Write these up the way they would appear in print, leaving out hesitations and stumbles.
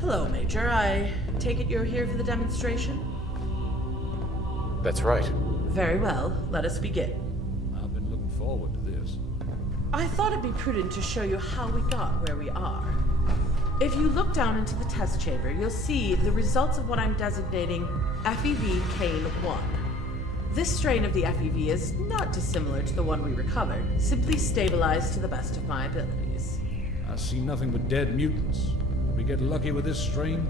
Hello, Major. I take it you're here for the demonstration? That's right. Very well. Let us begin. I've been looking forward to this. I thought it'd be prudent to show you how we got where we are. If you look down into the test chamber, you'll see the results of what I'm designating FEV Cane 1. This strain of the FEV is not dissimilar to the one we recovered, simply stabilized to the best of my abilities. I see nothing but dead mutants. Did we get lucky with this strain?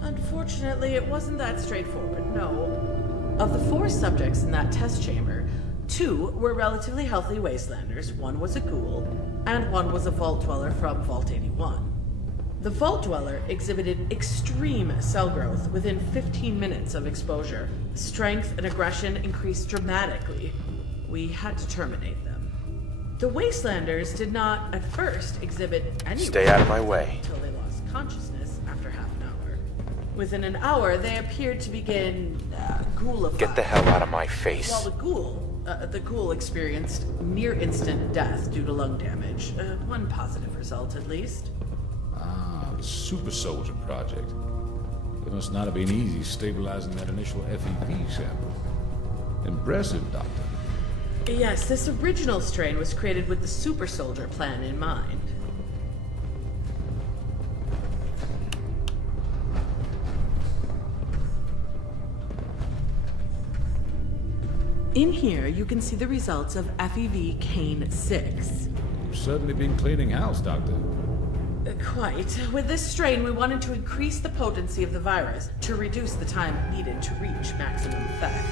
Unfortunately, it wasn't that straightforward, no. Of the 4 subjects in that test chamber, 2 were relatively healthy wastelanders, 1 was a ghoul, and 1 was a vault dweller from Vault 81. The Vault Dweller exhibited extreme cell growth within 15 minutes of exposure. Strength and aggression increased dramatically. We had to terminate them. The Wastelanders did not, at first, exhibit any... Stay out of my way. ...until they lost consciousness after half an hour. Within an hour, they appeared to begin ghoulifying. Get the hell out of my face. While the ghoul experienced near-instant death due to lung damage. One positive result, at least. The Super Soldier Project. It must not have been easy stabilizing that initial FEV sample. Impressive, Doctor. Yes, this original strain was created with the Super Soldier plan in mind. In here, you can see the results of FEV Cane 6. You've certainly been cleaning house, Doctor. Quite. With this strain, we wanted to increase the potency of the virus to reduce the time needed to reach maximum effect.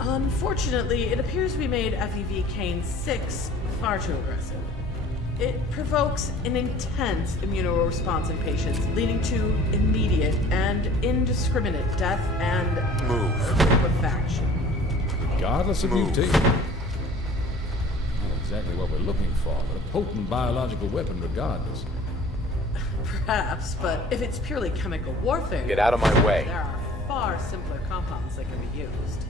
Unfortunately, it appears we made FEV Cane 6 far too aggressive. It provokes an intense immunoresponse in patients, leading to immediate and indiscriminate death and liquefaction. Regardless of mutation. Not exactly what we're looking for, but a potent biological weapon regardless. Perhaps, but if it's purely chemical warfare... Get out of my way. There are far simpler compounds that can be used.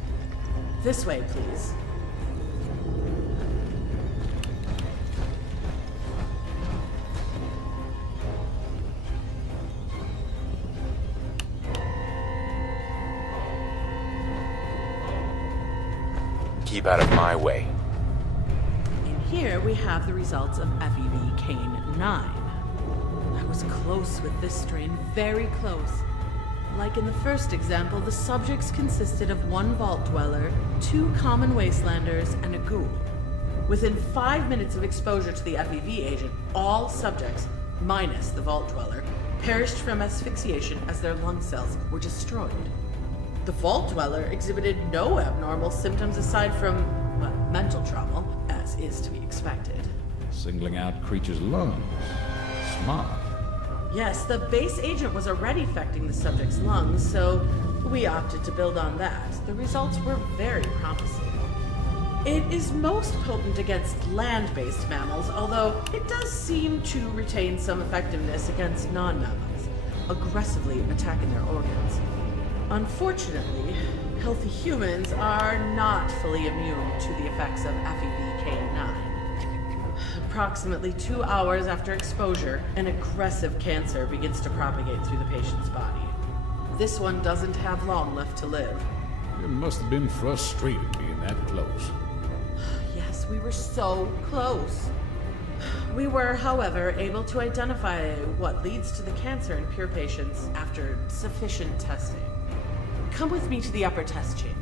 This way, please. Keep out of my way. In here, we have the results of FEV Cane 9. I was close with this strain, very close. Like in the first example, the subjects consisted of 1 Vault Dweller, 2 common Wastelanders, and a ghoul. Within 5 minutes of exposure to the FEV agent, all subjects, minus the Vault Dweller, perished from asphyxiation as their lung cells were destroyed. The Vault Dweller exhibited no abnormal symptoms aside from, well, mental trauma, as is to be expected. Singling out creatures' lungs. Smart. Yes, the base agent was already affecting the subject's lungs, so we opted to build on that. The results were very promising. It is most potent against land-based mammals, although it does seem to retain some effectiveness against non-mammals, aggressively attacking their organs. Unfortunately, healthy humans are not fully immune to the effects of FEV Cane 9. Approximately 2 hours after exposure, an aggressive cancer begins to propagate through the patient's body. This one doesn't have long left to live. You must have been frustrated being that close. Yes, we were so close. We were, however, able to identify what leads to the cancer in pure patients after sufficient testing. Come with me to the upper test chamber.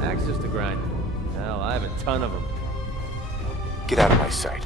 Axes to grind. Hell, I have a ton of them. Get out of my sight.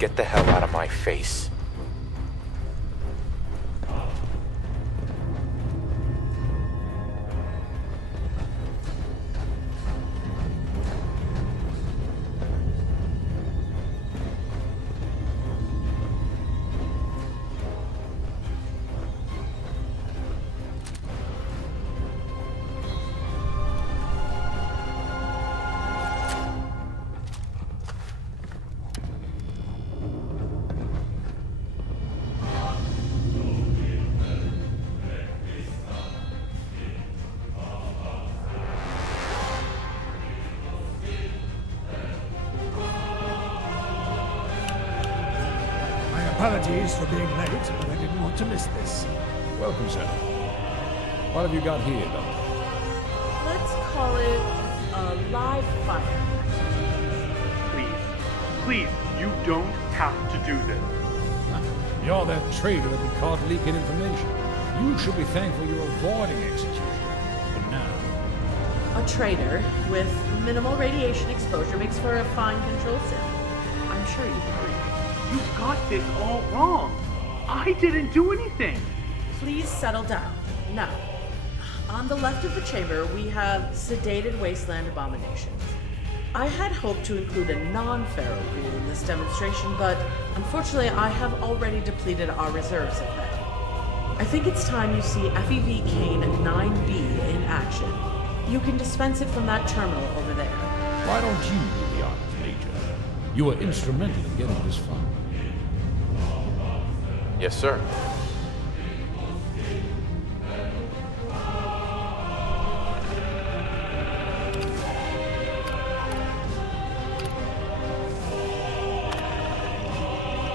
Get the hell out of my face. Apologies for being late, but I didn't want to miss this. Welcome, sir. What have you got here, Doctor? Let's call it a live fire. Please, you don't have to do this. You're that traitor that we caught leaking information. You should be thankful you're avoiding execution. But now... A traitor with minimal radiation exposure makes for a fine control sim. I'm sure you agree. You've got this all wrong. I didn't do anything. Please settle down. Now, on the left of the chamber, we have sedated wasteland abominations. I had hoped to include a non-feral ghoul in this demonstration, but unfortunately I have already depleted our reserves of them. I think it's time you see FEV Kane 9B in action. You can dispense it from that terminal over there. Why don't you do the honors, Major? You were instrumental in getting this far. Yes, sir.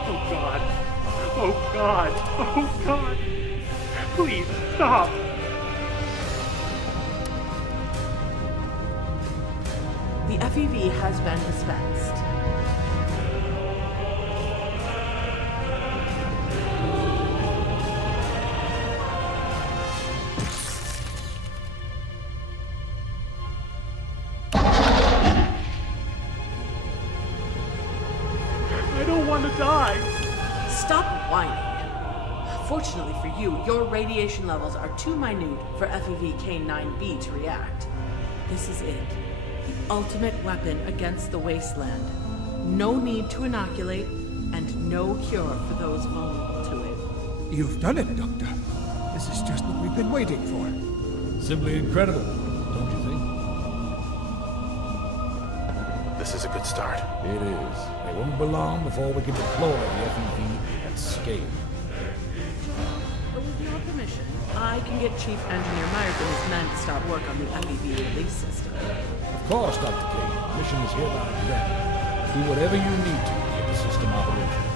Oh God. Oh God. Oh God. Please, stop. The FEV has been dispensed. I don't want to die. Stop whining. Fortunately for you, your radiation levels are too minute for FEV K9B to react. This is it. The ultimate weapon against the wasteland. No need to inoculate, and no cure for those vulnerable to it. You've done it, Doctor. This is just what we've been waiting for. Simply incredible, don't you think? This is a good start. It is. It won't be long before we can deploy the FEV at scale. But with your permission, I can get Chief Engineer Myers and his men to start work on the FEV release system. Of course, Dr. King. Mission is hereby granted. Do whatever you need to get the system operational.